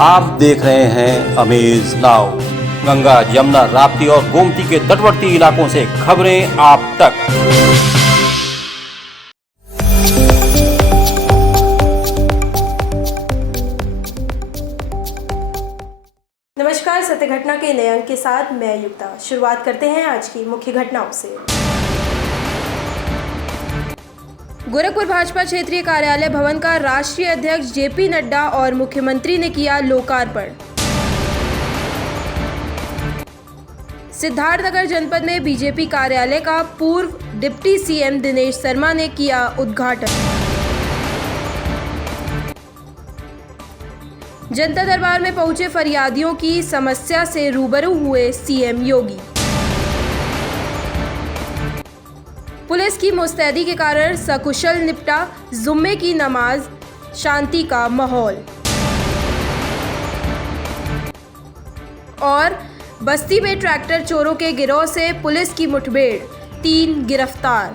आप देख रहे हैं अमेज नाउ। गंगा, यमुना, राप्ती और गोमती के तटवर्ती इलाकों से खबरें आप तक। नमस्कार, सत्य घटना के नए अंक के साथ मैं युक्ता। शुरुआत करते हैं आज की मुख्य घटनाओं से। गोरखपुर भाजपा क्षेत्रीय कार्यालय भवन का राष्ट्रीय अध्यक्ष जेपी नड्डा और मुख्यमंत्री ने किया लोकार्पण। सिद्धार्थनगर जनपद में बीजेपी कार्यालय का पूर्व डिप्टी सीएम दिनेश शर्मा ने किया उद्घाटन। जनता दरबार में पहुंचे फरियादियों की समस्या से रूबरू हुए सीएम योगी। पुलिस की मुस्तैदी के कारण सकुशल निपटा जुम्मे की नमाज, शांति का माहौल। और बस्ती में ट्रैक्टर चोरों के गिरोह से पुलिस की मुठभेड़, 3 गिरफ्तार।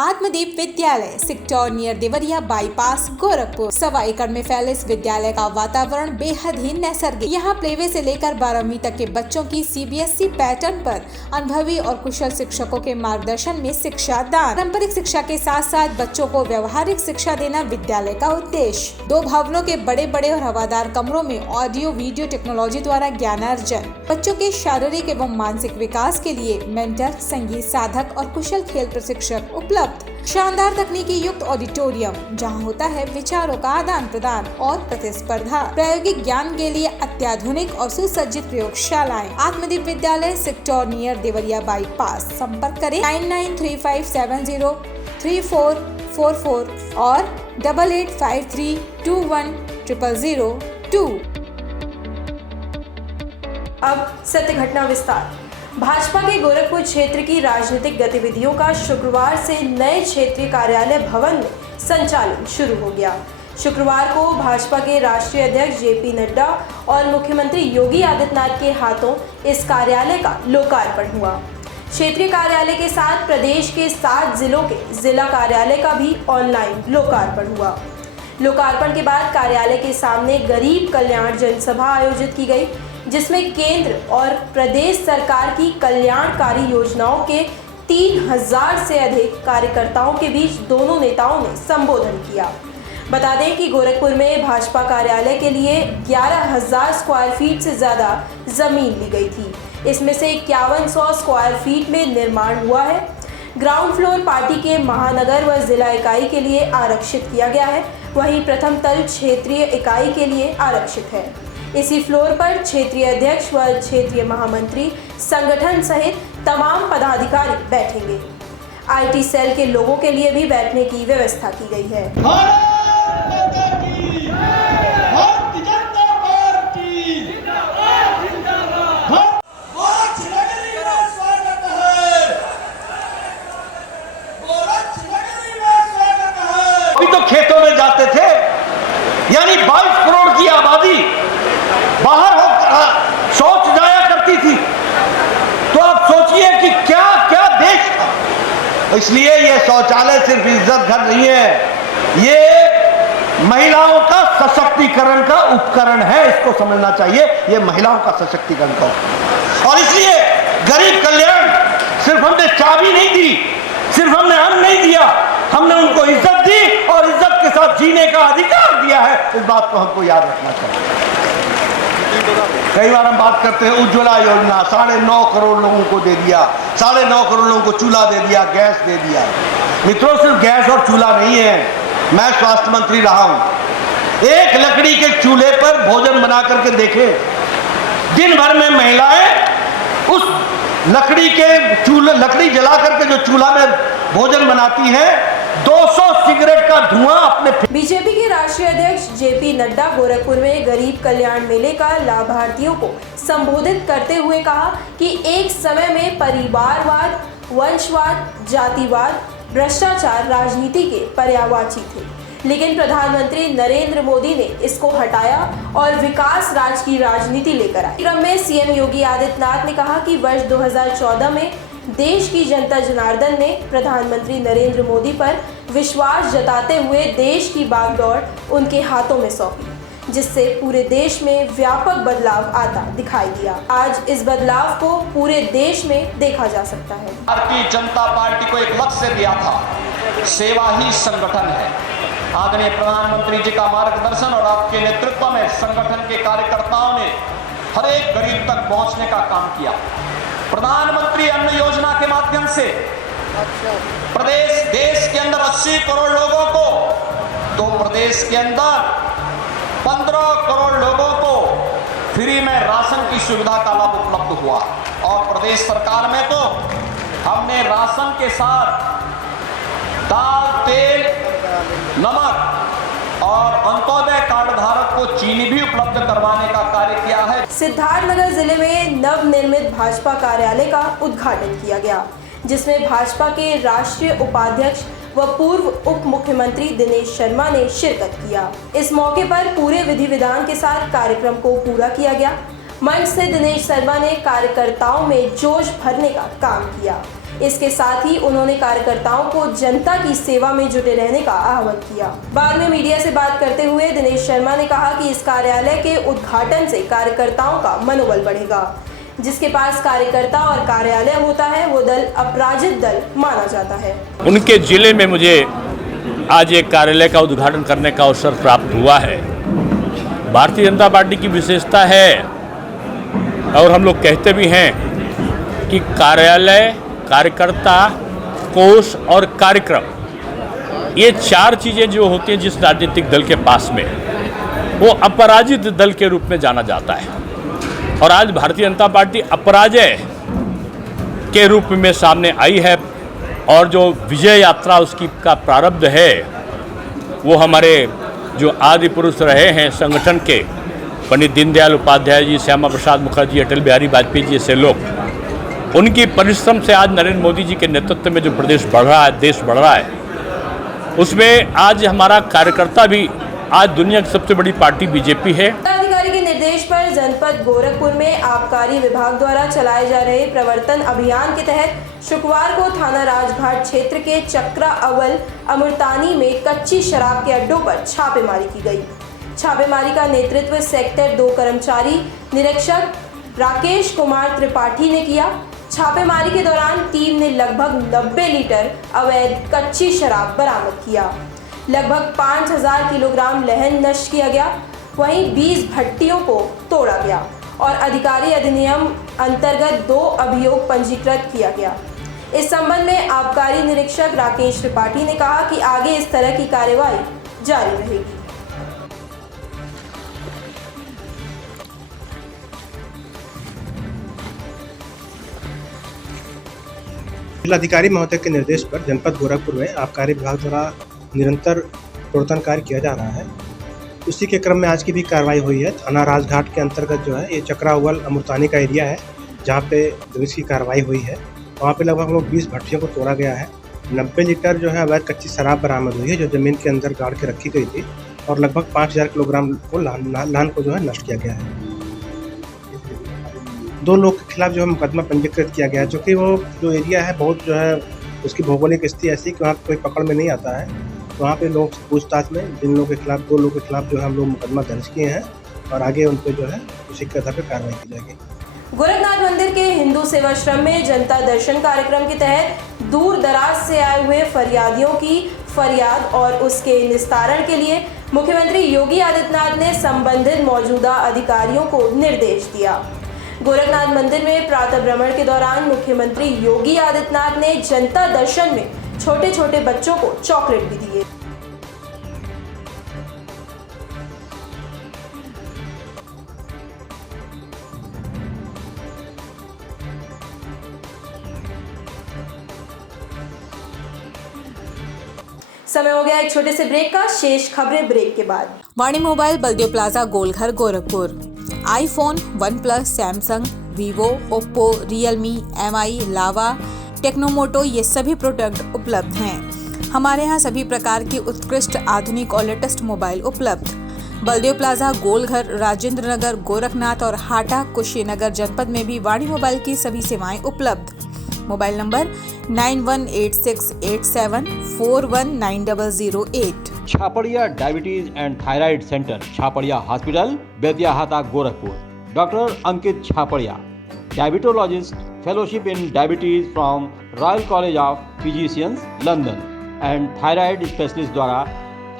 आत्मदीप विद्यालय sector near Deoria bypass Gorakhpur. 1.25 एकड़ में फैले इस विद्यालय का वातावरण बेहद ही नैसर्गिक। यहाँ प्लेवे से लेकर 12वीं तक के बच्चों की सीबीएसई पैटर्न पर अनुभवी और कुशल शिक्षकों के मार्गदर्शन में शिक्षा दान। पारंपरिक शिक्षा के साथ साथ बच्चों को व्यवहारिक शिक्षा देना विद्यालय का उद्देश्य। 2 भवनों के बड़े बड़े और हवादार कमरों में ऑडियो वीडियो टेक्नोलॉजी द्वारा ज्ञानार्जन। बच्चों के शारीरिक एवं मानसिक विकास के लिए मेंटर, संगीत साधक और कुशल खेल प्रशिक्षक उपलब्ध। शानदार तकनीकी युक्त ऑडिटोरियम जहां होता है विचारों का आदान प्रदान और प्रतिस्पर्धा। प्रायोगिक ज्ञान के लिए अत्याधुनिक और सुसज्जित प्रयोगशालाएं। आत्मदीप विद्यालय सेक्टर नियर देवरिया बाईपास। संपर्क करें 9935703444 और 8853210002। अब सत्य घटना विस्तार। भाजपा के गोरखपुर क्षेत्र की राजनीतिक गतिविधियों का शुक्रवार से नए क्षेत्रीय कार्यालय भवन में संचालन शुरू हो गया। शुक्रवार को भाजपा के राष्ट्रीय अध्यक्ष जेपी नड्डा और मुख्यमंत्री योगी आदित्यनाथ के हाथों इस कार्यालय का लोकार्पण हुआ। क्षेत्रीय कार्यालय के साथ प्रदेश के 7 जिलों के जिला कार्यालय का भी ऑनलाइन लोकार्पण हुआ। लोकार्पण के बाद कार्यालय के सामने गरीब कल्याण जनसभा आयोजित की गई, जिसमें केंद्र और प्रदेश सरकार की कल्याणकारी योजनाओं के 3000 से अधिक कार्यकर्ताओं के बीच दोनों नेताओं ने संबोधन किया। बता दें कि गोरखपुर में भाजपा कार्यालय के लिए 11,000 स्क्वायर फीट से ज़्यादा ज़मीन ली गई थी। इसमें से 5100 स्क्वायर फीट में निर्माण हुआ है। ग्राउंड फ्लोर पार्टी के महानगर व जिला इकाई के लिए आरक्षित किया गया है, वहीं प्रथम तल क्षेत्रीय इकाई के लिए आरक्षित है। इसी फ्लोर पर क्षेत्रीय अध्यक्ष व क्षेत्रीय महामंत्री, संगठन सहित तमाम पदाधिकारी बैठेंगे। आईटी सेल के लोगों के लिए भी बैठने की व्यवस्था की गई है। अभी तो खेतों में जाते थे, यानी 22 करोड़ की आबादी बाहर शौच जाया करती थी, तो आप सोचिए कि क्या क्या देश था। इसलिए ये शौचालय सिर्फ इज्जत घर नहीं है, ये महिलाओं का सशक्तिकरण का उपकरण है। इसको समझना चाहिए, ये महिलाओं का सशक्तिकरण का। और इसलिए गरीब कल्याण सिर्फ हमने चाबी नहीं दी, सिर्फ हमने अन्न नहीं दिया, हमने उनको इज्जत दी और इज्जत के साथ जीने का अधिकार दिया है। इस बात को हमको याद रखना चाहिए। कई बार हम बात करते हैं उज्ज्वला योजना, 9.5 करोड़ लोगों को दे दिया, 9.5 करोड़ लोगों को चूल्हा दे दिया, गैस दे दिया। मित्रों, सिर्फ गैस और चूल्हा नहीं है। मैं स्वास्थ्य मंत्री रहा हूं, एक लकड़ी के चूल्हे पर भोजन बना करके देखें, दिन भर में महिलाएं उस लकड़ी जला करके जो चूल्हा में भोजन बनाती हैं, 200 सिगरेट का धुआं अपने। बीजेपी के राष्ट्रीय अध्यक्ष जेपी नड्डा गोरखपुर में गरीब कल्याण मेले का लाभार्थियों को संबोधित करते हुए कहा कि एक समय में परिवारवाद, वंशवाद, जातिवाद, भ्रष्टाचार राजनीति के पर्यायवाची थे, लेकिन प्रधानमंत्री नरेंद्र मोदी ने इसको हटाया और विकास राज की राजनीति लेकर आए। क्रम में सीएम योगी आदित्यनाथ ने कहा कि वर्ष 2014 में देश की जनता जनार्दन ने प्रधानमंत्री नरेंद्र मोदी पर विश्वास जताते हुए देश की बागडोर उनके हाथों में सौंपी, जिससे पूरे देश में व्यापक बदलाव आता दिखाई दिया। आज इस बदलाव को पूरे देश में देखा जा सकता है। भारतीय जनता पार्टी को एक लक्ष्य दिया था, सेवा ही संगठन है। आदरणीय प्रधानमंत्री जी का मार्गदर्शन और आपके नेतृत्व में संगठन के कार्यकर्ताओं ने हर एक गरीब तक पहुंचने का काम किया। प्रधानमंत्री अन्न योजना के माध्यम से देश के अंदर 80 करोड़ लोगों को, तो प्रदेश के अंदर 15 करोड़ लोगों को फ्री में राशन की सुविधा का लाभ उपलब्ध हुआ। और प्रदेश सरकार में तो हमने राशन के साथ दाल, तेल, नमक और अंत्योदय कार्ड धारक को चीनी भी उपलब्ध करवाने का कार्य किया है। सिद्धार्थनगर जिले में नवनिर्मित भाजपा कार्यालय का उद्घाटन किया गया, जिसमें भाजपा के राष्ट्रीय उपाध्यक्ष व पूर्व उप मुख्यमंत्री दिनेश शर्मा ने शिरकत किया। इस मौके पर पूरे विधि विधान के साथ कार्यक्रम को पूरा किया गया। मंच से दिनेश शर्मा ने कार्यकर्ताओं में जोश भरने का काम किया। इसके साथ ही उन्होंने कार्यकर्ताओं को जनता की सेवा में जुटे रहने का आह्वान किया। बाद में मीडिया से बात करते हुए दिनेश शर्मा ने कहा कि इस कार्यालय के उद्घाटन से कार्यकर्ताओं का मनोबल बढ़ेगा। जिसके पास कार्यकर्ता और कार्यालय होता है वो दल अपराजित दल माना जाता है। उनके जिले में मुझे आज एक कार्यालय का उद्घाटन करने का अवसर प्राप्त हुआ है। भारतीय जनता पार्टी की विशेषता है और हम लोग कहते भी हैं कि कार्यालय, कार्यकर्ता, कोष और कार्यक्रम, ये चार चीज़ें जो होती हैं जिस राजनीतिक दल के पास में, वो अपराजित दल के रूप में जाना जाता है। और आज भारतीय जनता पार्टी अपराजय के रूप में सामने आई है और जो विजय यात्रा उसकी का प्रारब्ध है वो हमारे जो आदि पुरुष रहे हैं संगठन के, पंडित दीनदयाल उपाध्याय जी, श्यामा प्रसाद मुखर्जी, अटल बिहारी वाजपेयी जी जैसे लोग, उनकी परिश्रम से आज नरेंद्र मोदी जी के नेतृत्व में जो प्रदेश बढ़ रहा है, देश बढ़ रहा है, उसमें आज हमारा कार्यकर्ता भी, आज दुनिया की सबसे बड़ी पार्टी बीजेपी है। जिलाधिकारी के निर्देश पर जनपद गोरखपुर में आबकारी विभाग द्वारा चलाए जा रहे प्रवर्तन अभियान के तहत शुक्रवार को थाना राजघाट क्षेत्र के चक्रा अव्वल अमृतानी में कच्ची शराब के अड्डों पर छापेमारी की गई। छापेमारी का नेतृत्व सेक्टर 2 कर्मचारी निरीक्षक राकेश कुमार त्रिपाठी ने किया। छापेमारी के दौरान टीम ने लगभग 90 लीटर अवैध कच्ची शराब बरामद किया। लगभग 5000 किलोग्राम लहन नष्ट किया गया। वहीं 20 भट्टियों को तोड़ा गया और अधिकारी अधिनियम अंतर्गत 2 अभियोग पंजीकृत किया गया। इस संबंध में आबकारी निरीक्षक राकेश त्रिपाठी ने कहा कि आगे इस तरह की कार्यवाही जारी रहेगी। जिलाधिकारी महोदय के निर्देश पर जनपद गोरखपुर में आबकारी विभाग द्वारा निरंतर प्रवर्तन कार्य किया जा रहा है। उसी के क्रम में आज की भी कार्रवाई हुई है। थाना राजघाट के अंतर्गत जो है ये चक्रा अव्वल अमृतानी का एरिया है, जहाँ पे पुलिस की कार्रवाई हुई है। वहाँ पे लगभग 20 भट्टियों को तोड़ा गया है। 90 लीटर जो है अवैध कच्ची शराब बरामद हुई है, जो जमीन के अंदर गाड़ के रखी गई थी, और लगभग 5000 किलोग्राम को लान को जो है नष्ट किया गया है। 2 लोग के खिलाफ जो है मुकदमा पंजीकृत किया गया है, क्योंकि वो जो एरिया है बहुत जो है उसकी भौगोलिक स्थिति ऐसी कि वहाँ कोई पकड़ में नहीं आता है। तो वहाँ पे लोग पूछताछ में जिन लोगों के खिलाफ 2 लोगों के खिलाफ जो है हम लोग मुकदमा दर्ज किए हैं और आगे उन पर जो है उसी के आधार पर कार्रवाई की जाएगी। गोरखनाथ मंदिर के हिंदू सेवाश्रम में जनता दर्शन कार्यक्रम के तहत दूर दराज से आए हुए फरियादियों की फरियाद और उसके निस्तारण के लिए मुख्यमंत्री योगी आदित्यनाथ ने संबंधित मौजूदा अधिकारियों को निर्देश दिया। गोरखनाथ मंदिर में प्रातः भ्रमण के दौरान मुख्यमंत्री योगी आदित्यनाथ ने जनता दर्शन में छोटे छोटे बच्चों को चॉकलेट भी दिए। समय हो गया एक छोटे से ब्रेक का। शेष खबरें ब्रेक के बाद। Vani mobile Baldev plaza Golghar Gorakhpur. IPhone, OnePlus, Samsung, Vivo, Oppo, Realme, MI, Lava, Tecno Moto ये सभी प्रोडक्ट उपलब्ध हैं। हमारे यहाँ सभी प्रकार की उत्कृष्ट आधुनिक और लेटेस्ट मोबाइल उपलब्ध। बलदेव प्लाजा गोलघर, राजेंद्र नगर, गोरखनाथ और हाटा कुशीनगर जनपद में भी वाणी मोबाइल की सभी सेवाएं उपलब्ध। Mobile number 918687419008। Chhaparia diabetes and thyroid centre, Chhaparia hospital, Betiahata, Gorakhpur. Doctor Ankit Chhaparia, diabetologist, fellowship in diabetes from royal college of physicians, London and thyroid specialist द्वारा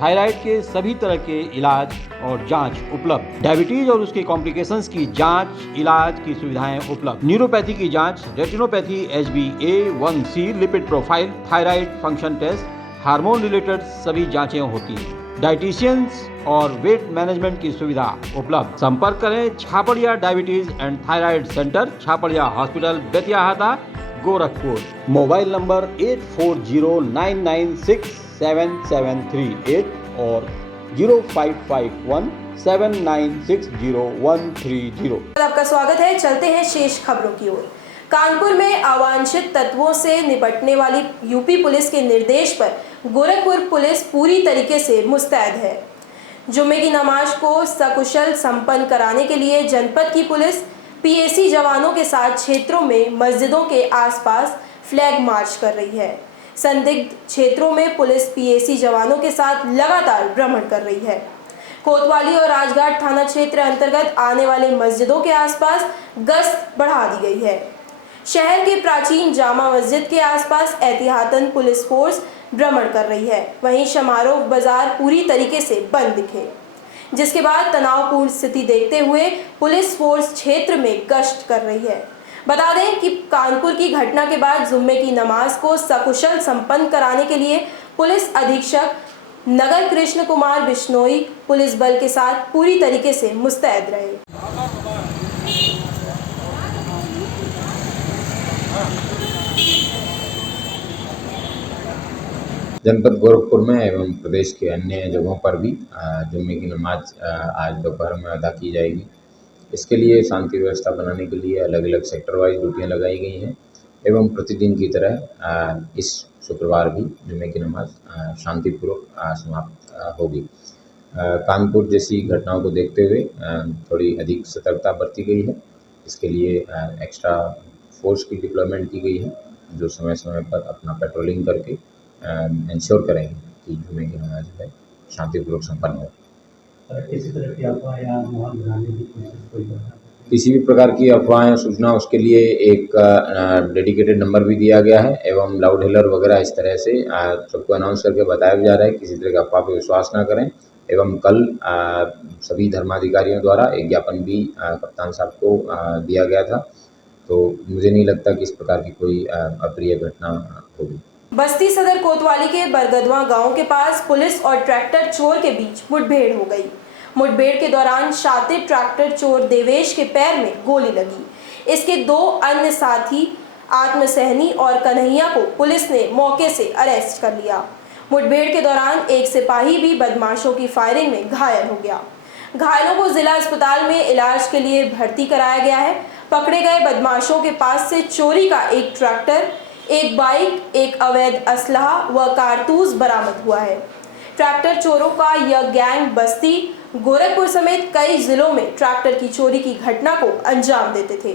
थायराइड के सभी तरह के इलाज और जांच उपलब्ध। डायबिटीज और उसके कॉम्प्लिकेशंस की जांच, इलाज की सुविधाएं उपलब्ध। न्यूरोपैथी की जांच, retinopathy, HbA1c, lipid profile, thyroid function test, hormone related सभी जांचें होती हैं। डाइटिशियंस और वेट मैनेजमेंट की सुविधा उपलब्ध। संपर्क करें Chhaparia diabetes and thyroid centre, Chhaparia hospital, Betiahata, Gorakhpur. Mobile number 8409967738 और 0551796013 आपका स्वागत है। चलते हैं शेष खबरों की ओर। कानपुर में अवांछित तत्वों से निपटने वाली यूपी पुलिस के निर्देश पर गोरखपुर पुलिस पूरी तरीके से मुस्तैद है। जुम्मे की नमाज को सकुशल संपन्न कराने के लिए जनपद की पुलिस पीएसी जवानों के साथ क्षेत्रों में मस्जिदों के आसपास फ्लैग मार्च कर रही है। संदिग्ध क्षेत्रों में पुलिस पीएसी जवानों के साथ लगातार भ्रमण कर रही है। कोतवाली और राजघाट थाना क्षेत्र अंतर्गत आने वाले मस्जिदों के आसपास गश्त बढ़ा दी गई है। शहर के प्राचीन जामा मस्जिद के आसपास एहतियातन पुलिस फोर्स भ्रमण कर रही है। वहीं समारोह बाजार पूरी तरीके से बंद दिखे, जिसके बाद तनावपूर्ण स्थिति देखते हुए पुलिस फोर्स क्षेत्र में गश्त कर रही है। बता दें कि कानपुर की घटना के बाद जुम्मे की नमाज को सकुशल संपन्न कराने के लिए पुलिस अधीक्षक नगर कृष्ण कुमार बिश्नोई पुलिस बल के साथ पूरी तरीके से मुस्तैद रहे। जनपद गोरखपुर में एवं प्रदेश के अन्य जगहों पर भी जुम्मे की नमाज आज दोपहर में अदा की जाएगी। इसके लिए शांति व्यवस्था बनाने के लिए अलग अलग सेक्टर वाइज ड्यूटियाँ लगाई गई हैं एवं प्रतिदिन की तरह इस शुक्रवार भी जुम्मे की नमाज शांतिपूर्वक समाप्त होगी। कानपुर जैसी घटनाओं को देखते हुए थोड़ी अधिक सतर्कता बरती गई है। इसके लिए एक्स्ट्रा फोर्स की डिप्लॉयमेंट की गई है, जो समय समय पर अपना पेट्रोलिंग करके इंश्योर करेंगे कि जुम्मे की नमाज जो है शांतिपूर्वक संपन्न हो। किसी तरह की अफवाह या माहौल बनाने की कोशिश कोई कर रहा है? किसी भी प्रकार की अफवाह या सूचना, उसके लिए एक डेडिकेटेड नंबर भी दिया गया है एवं लाउड हेलर वगैरह इस तरह से सबको अनाउंस करके बताया जा रहा है। किसी तरह की अफवाह पर विश्वास ना करें। एवं कल सभी धर्माधिकारियों द्वारा एक ज्ञापन भी कप्तान साहब को दिया गया था, तो मुझे नहीं लगता कि इस प्रकार की कोई अप्रिय घटना होगी। बस्ती सदर कोतवाली के बरगदवा गांव के पास पुलिस और ट्रैक्टर चोर के बीच मुठभेड़ हो गई। मुठभेड़ के दौरान शातिर ट्रैक्टर चोर देवेश के पैर में गोली लगी। इसके दो अन्य साथी आत्मसहनी और कन्हैया को पुलिस ने मौके से अरेस्ट कर लिया। मुठभेड़ के दौरान एक सिपाही भी बदमाशों की फायरिंग में घायल हो गया। घायलों को जिला अस्पताल में इलाज के लिए भर्ती कराया गया है। पकड़े गए बदमाशों के पास से चोरी का एक ट्रैक्टर, एक बाइक, एक अवैध असलहा व कारतूस बरामद हुआ है। ट्रैक्टर चोरों का यह गैंग बस्ती, गोरखपुर समेत कई जिलों में ट्रैक्टर की चोरी की घटना को अंजाम देते थे।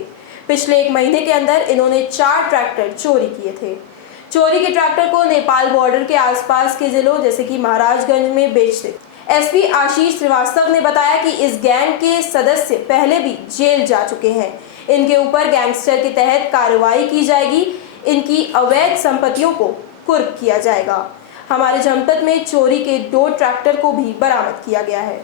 पिछले 1 महीने के अंदर इन्होंने 4 ट्रैक्टर चोरी किए थे। चोरी के ट्रैक्टर को नेपाल बॉर्डर के आसपास के जिलों जैसे कि महाराजगंज में बेचते। एसपी आशीष श्रीवास्तव ने बताया कि इस गैंग के सदस्य पहले भी जेल जा चुके हैं। इनके ऊपर गैंगस्टर के तहत कार्रवाई की जाएगी। इनकी अवैध संपत्तियों को कुर्क किया जाएगा। हमारे जनपद में चोरी के 2 ट्रैक्टर को भी बरामद किया गया है।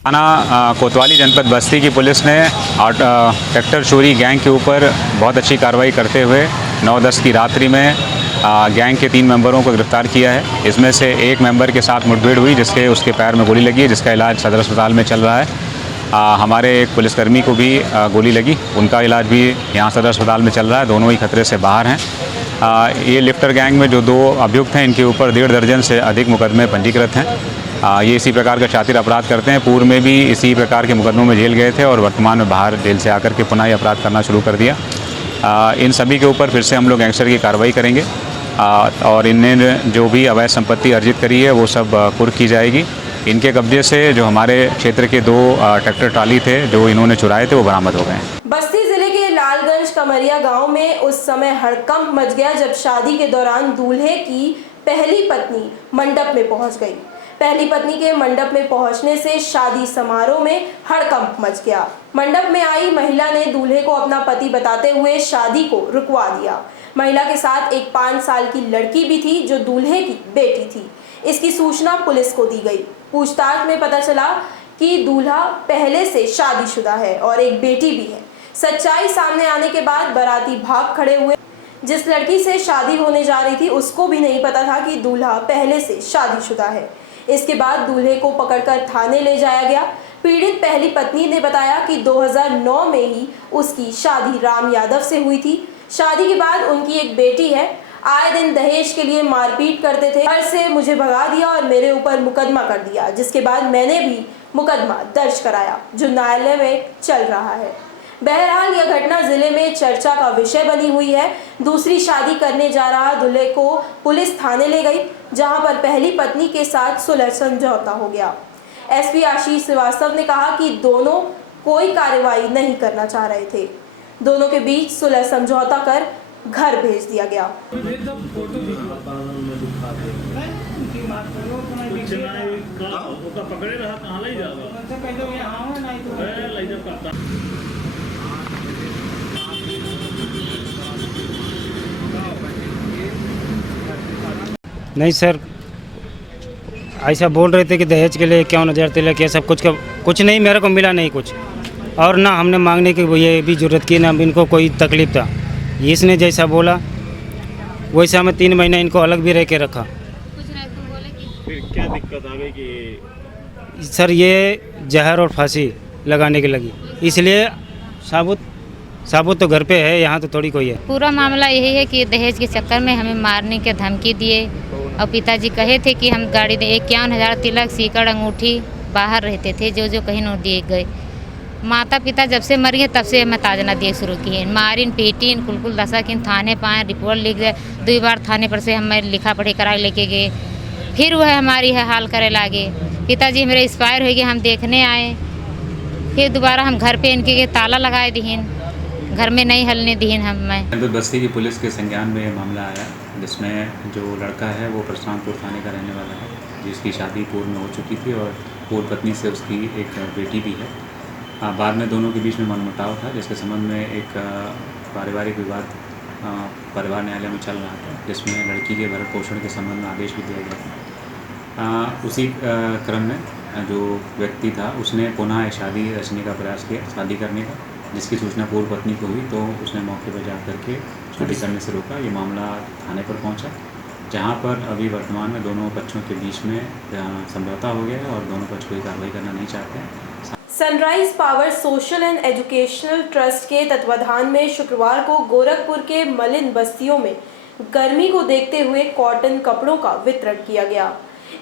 थाना कोतवाली जनपद बस्ती की पुलिस ने ट्रैक्टर चोरी गैंग के ऊपर बहुत अच्छी कार्रवाई करते हुए 9-10 की रात्रि में गैंग के 3 मेंबरों को गिरफ्तार किया है। इसमें से एक मेंबर के साथ मुठभेड़ हुई, जिसके उसके पैर में गोली लगी है, जिसका इलाज सदर अस्पताल में चल रहा है। हमारे एक पुलिसकर्मी को भी गोली लगी, उनका इलाज भी यहाँ सदर अस्पताल में चल रहा है। दोनों ही खतरे से बाहर हैं। ये लिफ्टर गैंग में जो 2 अभियुक्त हैं, इनके ऊपर 1.5 दर्जन से अधिक मुकदमे पंजीकृत हैं। ये इसी प्रकार का शातिर अपराध करते हैं। पूर्व में भी इसी प्रकार के मुकदमों में जेल गए थे और वर्तमान में बाहर जेल से आकर के पुनः ये अपराध करना शुरू कर दिया। इन सभी के ऊपर फिर से हम लोग गैंगस्टर की कार्रवाई करेंगे। और इनने जो भी अवैध संपत्ति अर्जित करी है वो सब कुर्क की जाएगी। इनके कब्जे से जो हमारे क्षेत्र के 2 ट्रैक्टर ट्राली थे जो इन्होंने चुराए थे वो बरामद हो गए। बस्ती जिले के लालगंज कमरिया गांव में उस समय हड़कंप मच गया जब शादी के दौरान दूल्हे की पहली पत्नी मंडप में पहुंच गई। पहली पत्नी के मंडप में पहुंचने से शादी समारोह में हड़कंप मच गया। मंडप में आई महिला ने दूल्हे को अपना पति बताते हुए शादी को रुकवा दिया। महिला के साथ एक 5 साल की लड़की भी थी जो दूल्हे की बेटी थी। इसकी सूचना पुलिस को दी गई। पूछताछ में पता चला कि दूल्हा पहले से शादीशुदा है और एक बेटी भी है। सच्चाई सामने आने के बाद बाराती भाग खड़े हुए। जिस लड़की से शादी होने जा रही थी उसको भी नहीं पता था कि दूल्हा पहले से शादीशुदा है। इसके बाद दूल्हे को पकड़कर थाने ले जाया गया। पीड़ित पहली पत्नी ने बताया कि 2009 में ही उसकी शादी राम यादव से हुई थी। शादी के बाद उनकी एक बेटी है। आए दिन दहेज के लिए मारपीट करते थे। घर से मुझे भगा दिया और मेरे ऊपर मुकदमा कर दिया, जिसके बाद मैंने भी मुकदमा दर्ज कराया जो न्यायालय में चल रहा है। बहरहाल यह घटना जिले में चर्चा का विषय बनी हुई है। दूसरी शादी करने जा रहा दूल्हे को पुलिस थाने ले गई, जहां पर पहली पत्नी के साथ सुलह समझौता हो गया। एसपी आशीष श्रीवास्तव ने कहा कि दोनों कोई कार्रवाई नहीं करना चाह रहे थे। दोनों के बीच सुलह समझौता कर घर भेज दिया गया। नहीं सर, ऐसा बोल रहे थे कि दहेज के लिए 51,000 तिलक, ये सब कुछ नहीं, मेरे को मिला नहीं कुछ, और ना हमने मांगने की ये भी जरूरत की, ना इनको कोई तकलीफ था। इसने जैसा बोला वैसा हमें 3 महीना इनको अलग भी रह के रखा। फिर क्या दिक्कत आ गई कि सर ये जहर और फांसी लगाने की लगी, इसलिए साबुत तो घर पे है, यहाँ तो थोड़ी कोई है। पूरा मामला यही है कि दहेज के चक्कर में हमें मारने के धमकी दिए और पिताजी कहे थे कि हम गाड़ी दे 51,000 तिलक, सीकड़, अंगूठी बाहर रहते थे जो कहीं न दिए गए। माता पिता जब से मर गए तब से हमें ताजना दिए शुरू किए, मारिन पीटिन कुल दशा किन थाने पाए, रिपोर्ट लिख गए। 2 बार थाने पर से हमें लिखा पढ़ी करा लेके गए, फिर वह हमारी है हाल करे लागे। पिताजी मेरे एक्सपायर हो गए, हम देखने आए, फिर दोबारा हम घर पे इनके ताला लगाए दीन, घर में नहीं हलने दीन। हम बस्ती की पुलिस के संज्ञान में ये मामला आया, जिसमें जो लड़का है वो प्रशांतपुर थाने का रहने वाला है, जिसकी शादी पूर्व में हो चुकी थी और पूर्व पत्नी से उसकी एक बेटी भी है। बाद में दोनों के बीच में मनमुटाव था, जिसके संबंध में एक पारिवारिक विवाद परिवार न्यायालय में चल रहा था, जिसमें लड़की के भरण पोषण के संबंध में आदेश भी दिया गया था। उसी क्रम में जो व्यक्ति था उसने पुनः शादी रचने का प्रयास किया, शादी करने का, जिसकी सूचना पूर्व पत्नी को हुई तो उसने मौके पर जा करके शादी करने से रोका। ये मामला थाने पर पहुंचा, जहां पर अभी वर्तमान में दोनों पक्षों के बीच में समझौता हो गया है और दोनों पक्ष कोई कार्रवाई करना नहीं चाहते हैं। Sunrise power social and educational trust के तत्वाधान में शुक्रवार को गोरखपुर के मलिन बस्तियों में गर्मी को देखते हुए कॉटन कपड़ों का वितरण किया गया।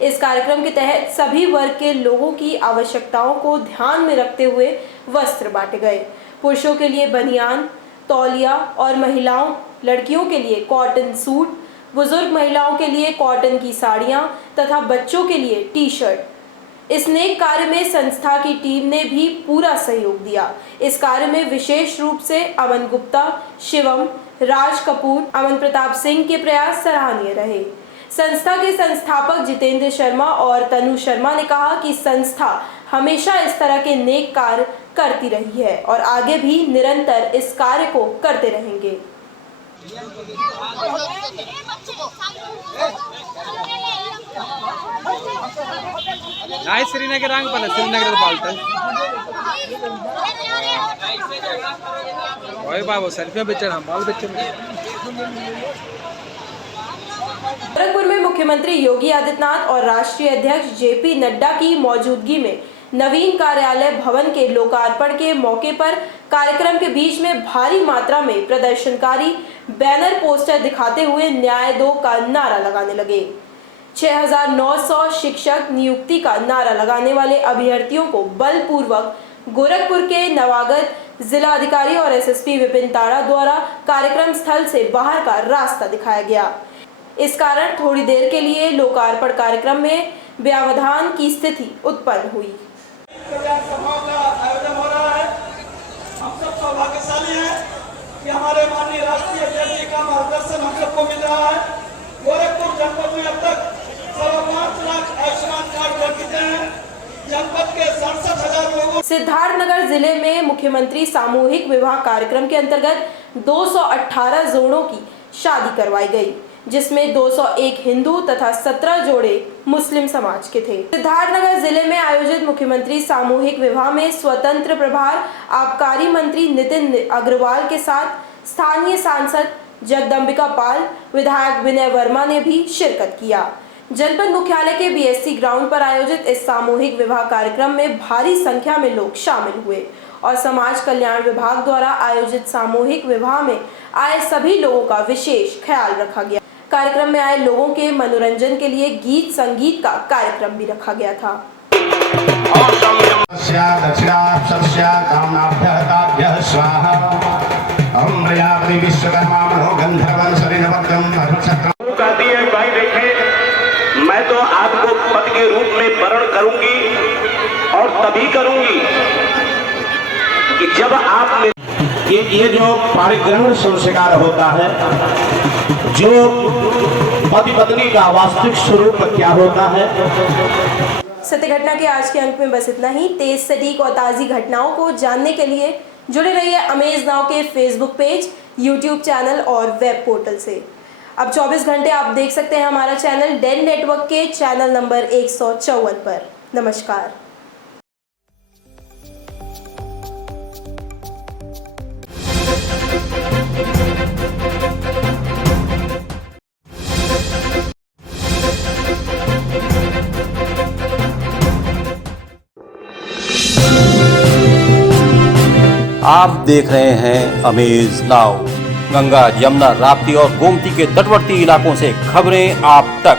इस कार्यक्रम के तहत सभी वर्ग के लोगों की आवश्यकताओं को ध्यान में रखते हुए वस्त्र बांटे गए। पुरुषों के लिए बनियान, तौलिया और महिलाओं लड़कियों के लिए कॉटन सूट, बुजुर्ग महिलाओं के लिए कॉटन की साड़ियाँ तथा बच्चों के लिए टी-शर्ट। इस नेक कार्य में संस्था की टीम ने भी पूरा सहयोग दिया। इस कार्य में विशेष रूप से अमन गुप्ता, शिवम, राज कपूर, अमन प्रताप सिंह के प्रयास सराहनीय रहे। संस्था के संस्थापक जितेंद्र शर्मा और तनु शर्मा ने कहा कि संस्था हमेशा इस तरह के नेक कार्य करती रही है और आगे भी निरंतर इस कार्य को करते रहेंगे। श्रीनगर श्रीनगर बाबू सेल्फी बेचना हम बाल बेचना। गोरखपुर में मुख्यमंत्री योगी आदित्यनाथ और राष्ट्रीय अध्यक्ष जेपी नड्डा की मौजूदगी में नवीन कार्यालय भवन के लोकार्पण के मौके पर कार्यक्रम के बीच में भारी मात्रा में प्रदर्शनकारी बैनर पोस्टर दिखाते हुए न्याय दो का नारा लगाने लगे। 6,900 शिक्षक नियुक्ति का नारा लगाने वाले अभ्यर्थियों को बलपूर्वक गोरखपुर के नवागत जिला अधिकारी और एसएसपी विपिन ताड़ा द्वारा कार्यक्रम स्थल से बाहर का रास्ता दिखाया गया। इस कारण थोड़ी देर के लिए लोकार्पण कार्यक्रम में व्यवधान की स्थिति उत्पन्न हुई। आयोजन हो रहा है। हम सब सौभाग्यशाली हैं कि हमारे माननीय राष्ट्रीय अध्यक्ष का मार्गदर्शन हम सबको मिल रहा है। गोरखपुर जनपद में अब तक 5.25 लाख आयुष्मान कार्ड बन चुके हैं। जनपद के 67,000 लोगों। सिद्धार्थनगर जिले में मुख्यमंत्री सामूहिक विवाह कार्यक्रम के अंतर्गत 218 जोड़ों की शादी करवाई गई, जिसमें 201 हिंदू तथा 17 जोड़े मुस्लिम समाज के थे। सिद्धार्थनगर जिले में आयोजित मुख्यमंत्री सामूहिक विवाह में स्वतंत्र प्रभार आबकारी मंत्री नितिन अग्रवाल के साथ स्थानीय सांसद जगदम्बिका पाल, विधायक विनय वर्मा ने भी शिरकत किया। जनपद मुख्यालय के बीएससी ग्राउंड पर आयोजित इस सामूहिक विवाह कार्यक्रम में भारी संख्या में लोग शामिल हुए और समाज कल्याण विभाग द्वारा आयोजित सामूहिक विवाह में आए सभी लोगों का विशेष ख्याल रखा गया। कार्यक्रम में आए लोगों के मनोरंजन के लिए गीत संगीत का कार्यक्रम भी रखा गया था। भाई देखे, मैं तो आपको पद के रूप में वर्ण करूंगी और तभी करूंगी कि जब आप ये जो पारिग्रहण संस्कार होता है, जो पति पत्नी का वास्तविक स्वरूप क्या होता है। सत्य घटना के आज के अंक में बस इतना ही। तेज, सटीक और ताज़ी घटनाओं को जानने के लिए जुड़े रहिए अमेज नाउ के फेसबुक पेज, यूट्यूब चैनल और वेब पोर्टल से। अब 24 घंटे आप देख सकते हैं हमारा चैनल डेन नेटवर्क के चैनल नंबर 154 पर। नमस्कार। आप देख रहे हैं अमेज नाउ। गंगा, यमुना, राप्ती और गोमती के तटवर्ती इलाकों से खबरें आप तक।